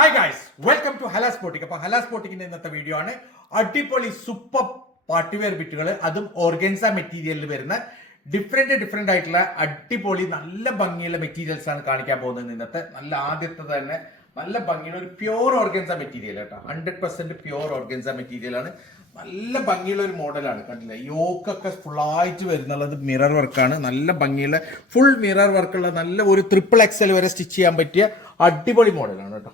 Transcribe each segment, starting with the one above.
Hi guys welcome to ഹലാ സ്പോട്ടിക് അപ്പൊ ഹലാ സ്പോട്ടിക്കിന്റെ ഇന്നത്തെ വീഡിയോ ആണ്. അടിപൊളി സൂപ്പർ പാർട്ടിവെയർ ബിറ്റുകൾ അതും ഓർഗൻസ മെറ്റീരിയലിൽ വരുന്ന ഡിഫറെന്റ് ഡിഫറെന്റ് ആയിട്ടുള്ള അടിപൊളി നല്ല ഭംഗിയുള്ള മെറ്റീരിയൽസ് ആണ് കാണിക്കാൻ പോകുന്നത് ഇന്നത്തെ. നല്ല ആദ്യത്തെ തന്നെ നല്ല ഭംഗിയുള്ള ഒരു പ്യോർ ഓർഗൻസ മെറ്റീരിയൽ കേട്ടോ. Hundred percent pure organza material ആണ്. നല്ല ഭംഗിയുള്ള ഒരു മോഡലാണ് കണ്ടില്ലേ? യോക്കൊക്കെ ഫുൾ ആയിട്ട് വരുന്നുള്ളത് മിറർ വർക്കാണ് നല്ല ഭംഗിയുള്ള ഫുൾ മിറർ വർക്കുള്ള നല്ല ഒരു ട്രിപ്പിൾ എക്സൽ വരെ സ്റ്റിച്ച് ചെയ്യാൻ പറ്റിയ അടിപൊളി മോഡലാണ് കേട്ടോ.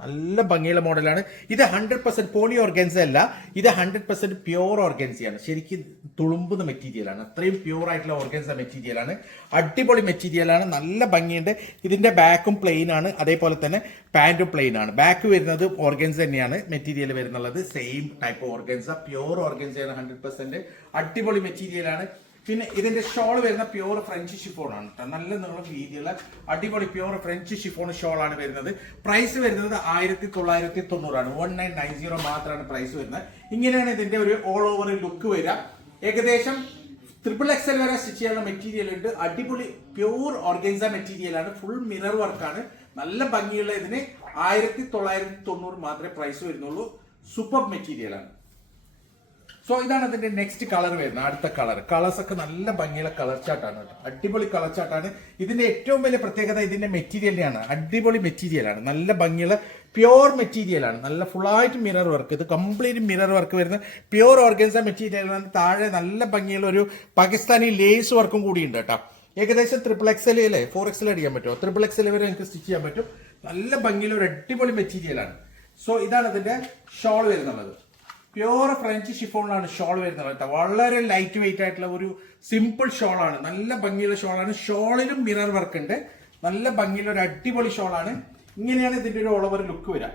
നല്ല ഭംഗിയുള്ള മോഡലാണ്. ഇത് ഹൺഡ്രഡ് പെർസെന്റ് പോളി ഓർഗൻസ അല്ല. ഇത് ഹൺഡ്രഡ് പെർസെന്റ് പ്യുവർ ഓർഗൻസിയാണ് ശരിക്കും തുളുമ്പുന്ന മെറ്റീരിയലാണ് അത്രയും പ്യുവർ ആയിട്ടുള്ള ഓർഗൻസ മെറ്റീരിയലാണ് അടിപൊളി മെറ്റീരിയലാണ് നല്ല ഭംഗിയുണ്ട്. ഇതിന്റെ ബാക്കും പ്ലെയിൻ ആണ്. അതേപോലെ തന്നെ പാന്റും പ്ലെയിൻ ആണ്. ബാക്ക് വരുന്നത് ഓർഗൻസ് തന്നെയാണ്. മെറ്റീരിയൽ വരുന്നുള്ളത് സെയിം ടൈപ്പ് ഓർഗൻസ പ്യുവർ ഓർഗൻസയാണ് ഹൺഡ്രഡ് പെർസെന്റ് അടിപൊളി മെറ്റീരിയലാണ് പിന്നെ ഇതിന്റെ ഷോൾ വരുന്ന പ്യുവർ ഫ്രഞ്ച് ഷിഫോൺ ആണ് കേട്ടോ നല്ല നീളം വീതിയുള്ള അടിപൊളി പ്യുവർ ഫ്രഞ്ച് ഷിഫോൺ ഷോൾ ആണ് വരുന്നത്. പ്രൈസ് വരുന്നത് ആയിരത്തി തൊള്ളായിരത്തി തൊണ്ണൂറാണ് വൺ നയൻ നയൻ സീറോ മാത്രമാണ് പ്രൈസ് വരുന്നത്. ഇങ്ങനെയാണ് ഇതിന്റെ ഒരു ഓൾ ഓവർ ലുക്ക് വരിക. ഏകദേശം ട്രിപ്പിൾ എക്സൽ വരെ സ്റ്റിച്ച് ചെയ്യാനുള്ള മെറ്റീരിയൽ ഉണ്ട്. അടിപൊളി പ്യൂർ ഓർഗൻസ മെറ്റീരിയൽ ആണ്. ഫുൾ മിറർ വർക്കാണ് നല്ല ഭംഗിയുള്ള ഇതിന് ആയിരത്തി തൊള്ളായിരത്തി തൊണ്ണൂറ് മാത്രമേ പ്രൈസ് വരുന്നുള്ളൂ. സൂപ്പർ മെറ്റീരിയൽ ആണ്. സോ ഇതാണ് അതിന്റെ നെക്സ്റ്റ് കളർ വരുന്നത്. അടുത്ത കളർ കളേഴ്സ് ഒക്കെ നല്ല ഭംഗിയുള്ള കളർ ചാട്ടാണ് അടിപൊളി കളർ ചാട്ടാണ് ഇതിന്റെ ഏറ്റവും വലിയ പ്രത്യേകത ഇതിന്റെ മെറ്റീരിയലാണ് അടിപൊളി മെറ്റീരിയലാണ് നല്ല ഭംഗിയുള്ള പ്യുവർ മെറ്റീരിയലാണ് നല്ല ഫുള്ളായിട്ട് മിറർ വർക്ക് ഇത് കംപ്ലീറ്റ് മിറർ വർക്ക് വരുന്ന പ്യുവർ ഓർഗൻസ മെറ്റീരിയലാണ് താഴെ നല്ല ഭംഗിയുള്ള ഒരു പാകിസ്ഥാനി ലേസ് വർക്കും കൂടി ഉണ്ട് കേട്ടോ. ഏകദേശം ട്രിപ്പിൾ എക്സൽ അല്ലേ? ഫോർ എക്സൽ അടിക്കാൻ പറ്റുമോ? ട്രിപ്പിൾ എക്സൽ വരെ എനിക്ക് സ്റ്റിച്ച് ചെയ്യാൻ പറ്റും. നല്ല ഭംഗിയുള്ള അടിപൊളി മെറ്റീരിയലാണ് സോ ഇതാണ് അതിന്റെ ഷോൾ വരുന്നുള്ളത് പ്യുവർ ഫ്രഞ്ച് ഷിഫോണിലാണ് ഷോൾ വരുന്നത്. കേട്ടോ വളരെ ലൈറ്റ് വെയിറ്റ് ആയിട്ടുള്ള ഒരു സിമ്പിൾ ഷോളാണ് നല്ല ഭംഗിയുള്ള ഷോളാണ് ഷോളിലും മിറർ വർക്ക് ഉണ്ട്. നല്ല ഭംഗിയുള്ള ഒരു അടിപൊളി ഷോളാണ് ഇങ്ങനെയാണ് ഇതിന്റെ ഒരു ഓൾ ഓവർ ലുക്ക് വരിക.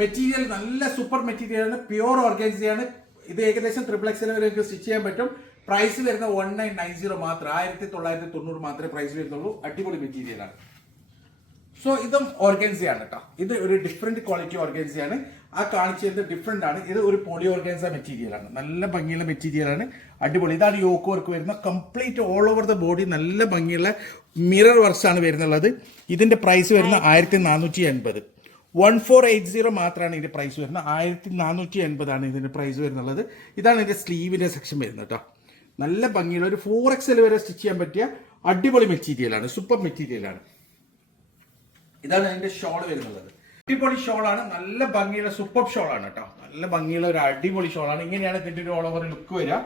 മെറ്റീരിയൽ നല്ല സൂപ്പർ മെറ്റീരിയലാണ് പ്യുവർ ഓർഗൻസിയാണ് ഇത് ഏകദേശം ട്രിപ്പിൾ എക്സിൽ വരെ സ്റ്റിച്ച് ചെയ്യാൻ പറ്റും. പ്രൈസ് വരുന്ന വൺ നയൻ നയൻ സീറോ മാത്രം. ആയിരത്തി തൊള്ളായിരത്തി തൊണ്ണൂറ് മാത്രമേ പ്രൈസ് വരുന്നുള്ളൂ. അടിപൊളി മെറ്റീരിയലാണ് സോ ഇതും ഓർഗൻസിയാണ് കേട്ടോ ഇത് ഒരു ഡിഫറെന്റ് ക്വാളിറ്റി ഓർഗൻസിയാണ്. ആ കാണിച്ചത് ഡിഫറെന്റ് ആണ്. ഇത് ഒരു പോളി ഓർഗൻസ മെറ്റീരിയലാണ് നല്ല ഭംഗിയുള്ള മെറ്റീരിയലാണ് അടിപൊളി. ഇതാണ് യോക്ക് വർക്ക് വരുന്ന complete all over the body നല്ല ഭംഗിയുള്ള മിറർ വർക്ക്സ് ആണ് വരുന്നുള്ളത്. ഇതിന്റെ പ്രൈസ് വരുന്ന ആയിരത്തി നാനൂറ്റി എൺപത് വൺ ഫോർ എയ്റ്റ് സീറോ മാത്രമാണ് ഇതിന്റെ പ്രൈസ് വരുന്നത്. ആയിരത്തി നാനൂറ്റി എൺപതാണ് ഇതിന്റെ പ്രൈസ് വരുന്നുള്ളത്. ഇതാണ് ഇതിന്റെ സ്ലീവിന്റെ സെക്ഷൻ വരുന്നത് കേട്ടോ നല്ല ഭംഗിയുള്ള ഒരു ഫോർ എക്സൽ വരെ സ്റ്റിച്ച് ചെയ്യാൻ പറ്റിയ അടിപൊളി മെറ്റീരിയലാണ് സൂപ്പർ മെറ്റീരിയലാണ് ഇതാണ് അതിന്റെ ഷോൾ വരുന്നത്. അടിപൊളി ഷോളാണ്. നല്ല ഭംഗിയുള്ള സൂപ്പർ ഷോളാണ് കേട്ടോ. നല്ല ഭംഗിയുള്ള ഒരു അടിപൊളി ഷോളാണ്. ഇങ്ങനെയാണ് ഇതിന്റെ ഒരു ഓൾ ഓവർ ലുക്ക് വരിക.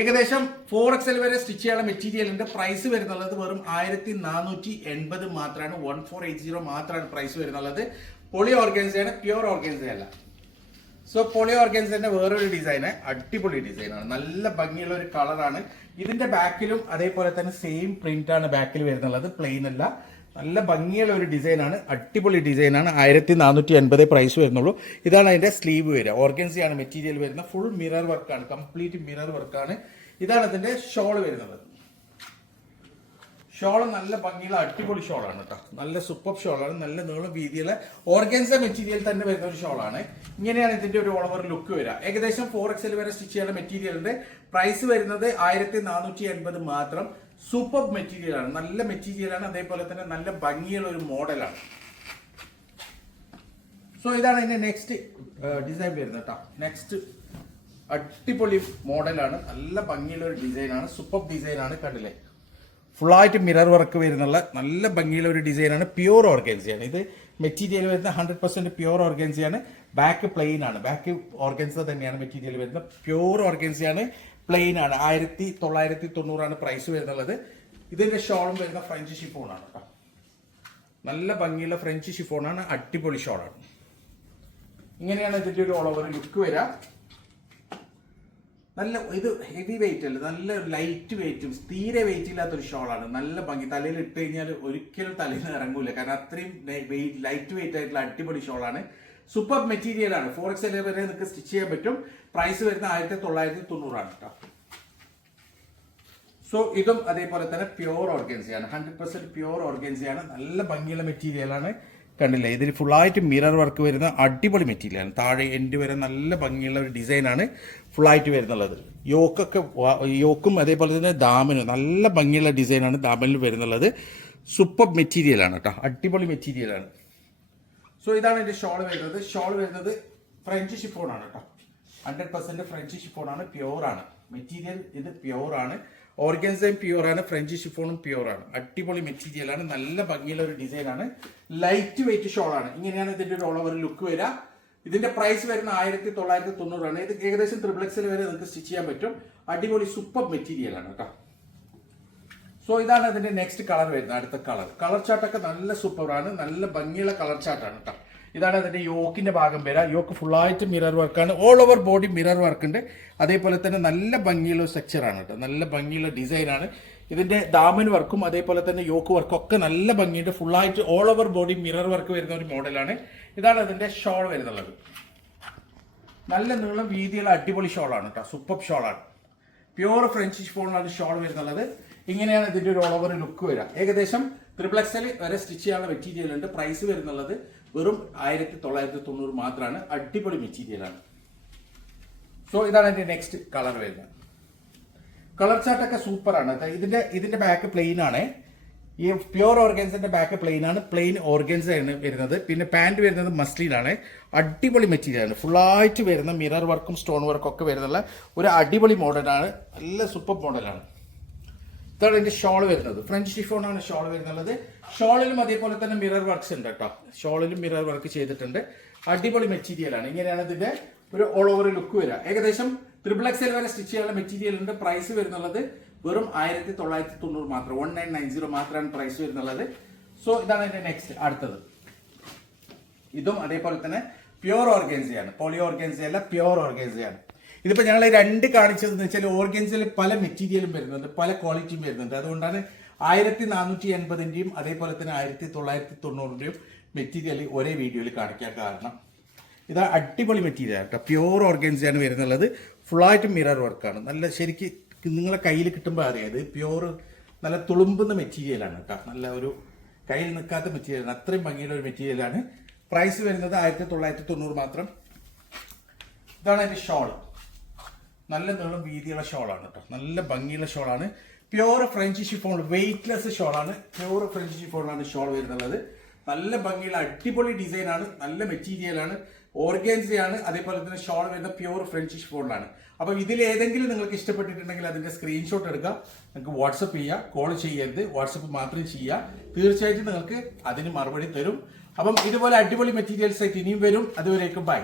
ഏകദേശം ഫോർ എക്സൽ വരെ സ്റ്റിച്ച് ചെയ്യാനുള്ള മെറ്റീരിയലിന്റെ പ്രൈസ് വരുന്നുള്ളത് വെറും ആയിരത്തി നാനൂറ്റി എൺപത് മാത്രമാണ് വൺ ഫോർ എയ്റ്റ് സീറോ മാത്രമാണ് പ്രൈസ് വരുന്നുള്ളത് പൊളി ഓർഗൻസയാണ് പ്യുവർ ഓർഗൻസയല്ല സോ പൊളി ഓർഗൻസിന്റെ വേറൊരു ഡിസൈന് അടിപൊളി ഡിസൈനാണ് നല്ല ഭംഗിയുള്ള ഒരു കളറാണ് ഇതിന്റെ ബാക്കിലും അതേപോലെ തന്നെ സെയിം പ്രിന്റ് ആണ് ബാക്കിൽ വരുന്നുള്ളത്. പ്ലെയിൻ അല്ല. നല്ല ഭംഗിയുള്ള ഒരു ഡിസൈനാണ് അടിപൊളി ഡിസൈനാണ്. ആയിരത്തി നാനൂറ്റി അൻപത് പ്രൈസ് വരുന്നുള്ളൂ. ഇതാണ് അതിന്റെ സ്ലീവ് വരിക. ഓർഗൻസിയാണ് മെറ്റീരിയൽ വരുന്നത്. ഫുൾ മിറർ വർക്കാണ് കംപ്ലീറ്റ് മിറർ വർക്കാണ് ഇതാണ് അതിന്റെ ഷോൾ വരുന്നത്. ഷോൾ നല്ല ഭംഗിയുള്ള അടിപൊളി ഷോളാണ് കേട്ടോ. നല്ല സൂപ്പർ ഷോളാണ് നല്ല നീളം വീതിയുള്ള ഓർഗൻസ മെറ്റീരിയൽ തന്നെ വരുന്ന ഒരു ഷോളാണ് ഇങ്ങനെയാണ് ഇതിന്റെ ഒരു ഓളവർ ലുക്ക് വരിക. ഏകദേശം ഫോർ എക്സൽ വരെ സ്റ്റിച്ച് ചെയ്യുന്ന മെറ്റീരിയലിന്റെ പ്രൈസ് വരുന്നത് ആയിരത്തി മാത്രം. സൂപ്പർ മെറ്റീരിയലാണ് നല്ല മെറ്റീരിയലാണ് അതേപോലെ തന്നെ നല്ല ഭംഗിയുള്ള ഒരു മോഡലാണ് സോ ഇതാണ് ഇതിന്റെ നെക്സ്റ്റ് ഡിസൈൻ വരുന്നത് കേട്ടോ. നെക്സ്റ്റ് അടിപൊളി മോഡലാണ് നല്ല ഭംഗിയുള്ള ഒരു ഡിസൈനാണ് സൂപ്പർ ഡിസൈനാണ് കണ്ടില്ലേ? ഫുള്ളായിട്ട് മിറർ വർക്ക് വരുന്നുള്ള നല്ല ഭംഗിയുള്ള ഒരു ഡിസൈനാണ് പ്യുവർ ഓർഗൻസിയാണ് ഇത് മെറ്റീരിയൽ വരുന്ന ഹൺഡ്രഡ് പെർസെന്റ് പ്യുവർ ഓർഗൻസിയാണ് ബാക്ക് പ്ലെയിൻ ആണ്. ബാക്ക് ഓർഗൻസ തന്നെയാണ് മെറ്റീരിയൽ വരുന്നത്. പ്യുവർ ഓർഗൻസിയാണ് പ്ലെയിൻ ആണ്. ആയിരത്തി തൊള്ളായിരത്തി തൊണ്ണൂറാണ് പ്രൈസ് വരുന്നുള്ളത്. ഇതിന്റെ ഷോളും വരുന്ന ഫ്രഞ്ച് ഷിഫോൺ ആണ് കേട്ടോ നല്ല ഭംഗിയുള്ള ഫ്രഞ്ച് ഷിഫോൺ ആണ്. അടിപൊളി ഷോളാണ് ഇങ്ങനെയാണ് ഇതിന്റെ ഒരു ഓൾ ഓവർ ലുക്ക് വരിക നല്ല ഇത് ഹെവി വെയിറ്റ് അല്ല. നല്ല ലൈറ്റ് വെയിറ്റും തീരെ വെയിറ്റ് ഇല്ലാത്തൊരു ഷോളാണ് നല്ല ഭംഗി. തലയിൽ ഇട്ട് കഴിഞ്ഞാൽ ഒരിക്കലും തലയിൽ ഇറങ്ങൂല. കാരണം അത്രയും ലൈറ്റ് വെയിറ്റ് ആയിട്ടുള്ള അടിപൊളി ഷോളാണ് സൂപ്പർ മെറ്റീരിയൽ ആണ്. ഫോർ എക്സ് വരെ നിങ്ങൾക്ക് സ്റ്റിച്ച് ചെയ്യാൻ പറ്റും. പ്രൈസ് വരുന്ന ആയിരത്തി തൊള്ളായിരത്തി തൊണ്ണൂറാണ് കേട്ടോ സോ ഇതും അതേപോലെ തന്നെ പ്യുവർ ഓർഗൻസിയാണ് ഹൺഡ്രഡ് പെർസെന്റ് പ്യുവർ ഓർഗൻസിയാണ് നല്ല ഭംഗിയുള്ള മെറ്റീരിയലാണ് കണ്ടില്ലേ? ഇതിൽ ഫുള്ളായിട്ട് മിറർ വർക്ക് വരുന്ന അടിപൊളി മെറ്റീരിയലാണ് താഴെ എൻഡ് വരെ നല്ല ഭംഗിയുള്ള ഒരു ഡിസൈനാണ് ഫുള്ളായിട്ട് വരുന്നുള്ളത്. യോക്കൊക്കെ യോക്കും അതേപോലെ തന്നെ ദാമനും നല്ല ഭംഗിയുള്ള ഡിസൈനാണ് ദാമനിൽ വരുന്നുള്ളത്. സൂപ്പർ മെറ്റീരിയലാണ് കേട്ടോ അടിപൊളി മെറ്റീരിയലാണ് സോ ഇതാണ് എന്റെ ഷോൾ വരുന്നത്. ഷോൾ വരുന്നത് ഫ്രഞ്ച് ഷിഫോൺ ആണ് കേട്ടോ ഹൺഡ്രഡ് പെർസെന്റ് ഫ്രഞ്ച് ഷിഫോൺ ആണ് പ്യുവർ ആണ്. മെറ്റീരിയൽ ഇത് പ്യുവർ ആണ്. ഓർഗൻസയും പ്യുവർ ആണ് ഫ്രഞ്ച് ഷിഫോണും പ്യുവർ ആണ്. അടിപൊളി മെറ്റീരിയൽ ആണ്. നല്ല ഭംഗിയുള്ള ഒരു ഡിസൈൻ ആണ്. ലൈറ്റ് വെയിറ്റ് ഷോൾ ആണ്. ഇങ്ങനെയാണ് ഇതിന്റെ ഒരു ഓൾ ഓവർ ലുക്ക് വരിക. ഇതിന്റെ പ്രൈസ് വരുന്ന ആയിരത്തി തൊള്ളായിരത്തി തൊണ്ണൂറാണ് ഇത് ഏകദേശം ത്രിപ്ലക്സിൽ വരെ നിങ്ങൾക്ക് സ്റ്റിച്ച് ചെയ്യാൻ പറ്റും. അടിപൊളി സൂപ്പർ മെറ്റീരിയൽ ആണ് കേട്ടോ സോ ഇതാണ് അതിന്റെ നെക്സ്റ്റ് കളർ വരുന്നത് അടുത്ത കളർ കളർ ചാർട്ടൊക്കെ നല്ല സൂപ്പറാണ് നല്ല ഭംഗിയുള്ള കളർ ചാർട്ടാണ് കേട്ടോ ഇതാണ് അതിന്റെ യോക്കിന്റെ ഭാഗം വരാം. യോക്ക് ഫുള്ളായിട്ട് മിറർ വർക്കാണ് all over body mirror work ഉണ്ട്. അതേപോലെ തന്നെ നല്ല ഭംഗിയുള്ള സ്ട്രക്ചറാണ് കേട്ടോ നല്ല ഭംഗിയുള്ള ഡിസൈനാണ് ഇതിന്റെ ദാമൻ വർക്കും അതേപോലെ തന്നെ യോക്ക് വർക്കും ഒക്കെ നല്ല ഭംഗിയുണ്ട്. ഫുള്ളായിട്ട് all over body mirror work വരുന്ന ഒരു മോഡലാണ് ഇതാണ് അതിന്റെ ഷോൾ വരുന്നുള്ളത്. നല്ല നീളം വീതിയുള്ള അടിപൊളി ഷോളാണ് കേട്ടോ സൂപ്പർ ഷോളാണ് പ്യുവർ ഫ്രഞ്ച് ഫോണിലാണ് ഷോൾ വരുന്നുള്ളത്. ഇങ്ങനെയാണ് ഇതിന്റെ ഒരു ഓൾ ഓവർ ലുക്ക് വരിക. ഏകദേശം ത്രിപ്ലക്സൽ വരെ സ്റ്റിച്ച് ചെയ്യാനുള്ള മെറ്റീരിയൽ ഉണ്ട്. പ്രൈസ് വരുന്നുള്ളത് വെറും ആയിരത്തി തൊള്ളായിരത്തി തൊണ്ണൂറ് മാത്രമാണ്. അടിപൊളി മെറ്റീരിയലാണ് സോ ഇതാണ് എന്റെ നെക്സ്റ്റ് കളർ വരുന്നത്. കളർ ചാർട്ടൊക്കെ സൂപ്പറാണ് ഇതിന്റെ ഇതിന്റെ ബാക്ക് പ്ലെയിൻ ആണ്. ഈ പ്യുവർ ഓർഗൻസിന്റെ ബാക്ക് പ്ലെയിൻ ആണ്. പ്ലെയിൻ ഓർഗൻസ് ആണ് വരുന്നത്. പിന്നെ പാന്റ് വരുന്നത് മസ്ലിനാണ് അടിപൊളി മെറ്റീരിയൽ ആണ്. ഫുള്ളായിട്ട് വരുന്ന മിറർ വർക്കും സ്റ്റോൺ വർക്കും ഒക്കെ വരുന്നുള്ള ഒരു അടിപൊളി മോഡലാണ് നല്ല സൂപ്പർ മോഡലാണ് ഇതാണ് ഇതിന്റെ ഷോൾ വരുന്നത്. French ഷിഫോണാണ് shawl വരുന്നുള്ളത്. ഷോളിലും അതേപോലെ തന്നെ മിറർ വർക്ക്സ് ഉണ്ട് കേട്ടോ ഷോളിലും മിറർ വർക്ക് ചെയ്തിട്ടുണ്ട്. അടിപൊളി മെറ്റീരിയലാണ് ഇങ്ങനെയാണ് ഇതിന്റെ ഒരു ഓൾ ഓവർ ലുക്ക് വരിക. ഏകദേശം ത്രിബിൾ എക്സൽ വരെ സ്റ്റിച്ച് ചെയ്യാനുള്ള മെറ്റീരിയൽ ഉണ്ട്. പ്രൈസ് വരുന്നുള്ളത് വെറും ആയിരത്തി തൊള്ളായിരത്തി തൊണ്ണൂറ് മാത്രം വൺ നയൻ നയൻ സീറോ മാത്രമാണ് പ്രൈസ് വരുന്നുള്ളത്. സോ ഇതാണ് എന്റെ നെക്സ്റ്റ് അടുത്തത്. ഇതും അതേപോലെ തന്നെ പ്യുവർ ഓർഗൻസിയാണ് പോളി ഓർഗൻസി അല്ല പ്യുവർ ഓർഗൻസിയാണ് ഇതിപ്പോൾ ഞങ്ങൾ രണ്ട് കാണിച്ചതെന്ന് വെച്ചാൽ ഓർഗൻസിൽ പല മെറ്റീരിയലും വരുന്നുണ്ട് പല ക്വാളിറ്റിയും വരുന്നുണ്ട്. അതുകൊണ്ടാണ് ആയിരത്തി നാനൂറ്റി എൺപതിന്റെയും അതേപോലെ തന്നെ ആയിരത്തി തൊള്ളായിരത്തി തൊണ്ണൂറിന്റെയും മെറ്റീരിയൽ ഒരേ വീഡിയോയിൽ കാണിക്കാൻ കാരണം. ഇത് അടിപൊളി മെറ്റീരിയൽ കേട്ടോ. പ്യുവർ ഓർഗൻസിയാണ് വരുന്നുള്ളത്. ഫുള്ളായിട്ട് മിറർ വർക്കാണ് നല്ല ശരിക്ക് നിങ്ങളെ കയ്യിൽ കിട്ടുമ്പോൾ അറിയാം. ഇത് പ്യുവർ നല്ല തുളുമ്പുന്ന മെറ്റീരിയലാണ് കേട്ടോ. നല്ല ഒരു കയ്യിൽ നിൽക്കാത്ത മെറ്റീരിയലാണ് അത്രയും ഭംഗിയുള്ള ഒരു മെറ്റീരിയലാണ് പ്രൈസ് വരുന്നത് ആയിരത്തി തൊള്ളായിരത്തി തൊണ്ണൂറ് മാത്രം. ഇതാണ് അതിന്റെ ഷോൾ നല്ല നീളം വീതിയുള്ള ഷോളാണ് കേട്ടോ. നല്ല ഭംഗിയുള്ള ഷോളാണ് പ്യുവർ ഫ്രഞ്ച് ഷിഫോൺ വെയിറ്റ്ലെസ് ഷോളാണ് പ്യുവർ ഫ്രഞ്ച് ഷിഫോണിലാണ് ഷോൾ വരുന്നുള്ളത് നല്ല ഭംഗിയുള്ള അടിപൊളി ഡിസൈനാണ് നല്ല മെറ്റീരിയലാണ് ഓർഗൻസിയാണ് അതേപോലെ തന്നെ ഷോൾ വരുന്ന പ്യുവർ ഫ്രഞ്ച് ഫോണിലാണ് അപ്പം ഇതിൽ ഏതെങ്കിലും നിങ്ങൾക്ക് ഇഷ്ടപ്പെട്ടിട്ടുണ്ടെങ്കിൽ അതിന്റെ സ്ക്രീൻഷോട്ട് എടുക്കുക. നിങ്ങൾക്ക് വാട്സപ്പ് ചെയ്യുക കോൾ ചെയ്യരുത്. വാട്സപ്പ് മാത്രം ചെയ്യുക. തീർച്ചയായിട്ടും നിങ്ങൾക്ക് അതിന് മറുപടി തരും. അപ്പം ഇതുപോലെ അടിപൊളി മെറ്റീരിയൽസ് ആയിട്ട് ഇനിയും വരും. അതുവരേക്കും ബൈ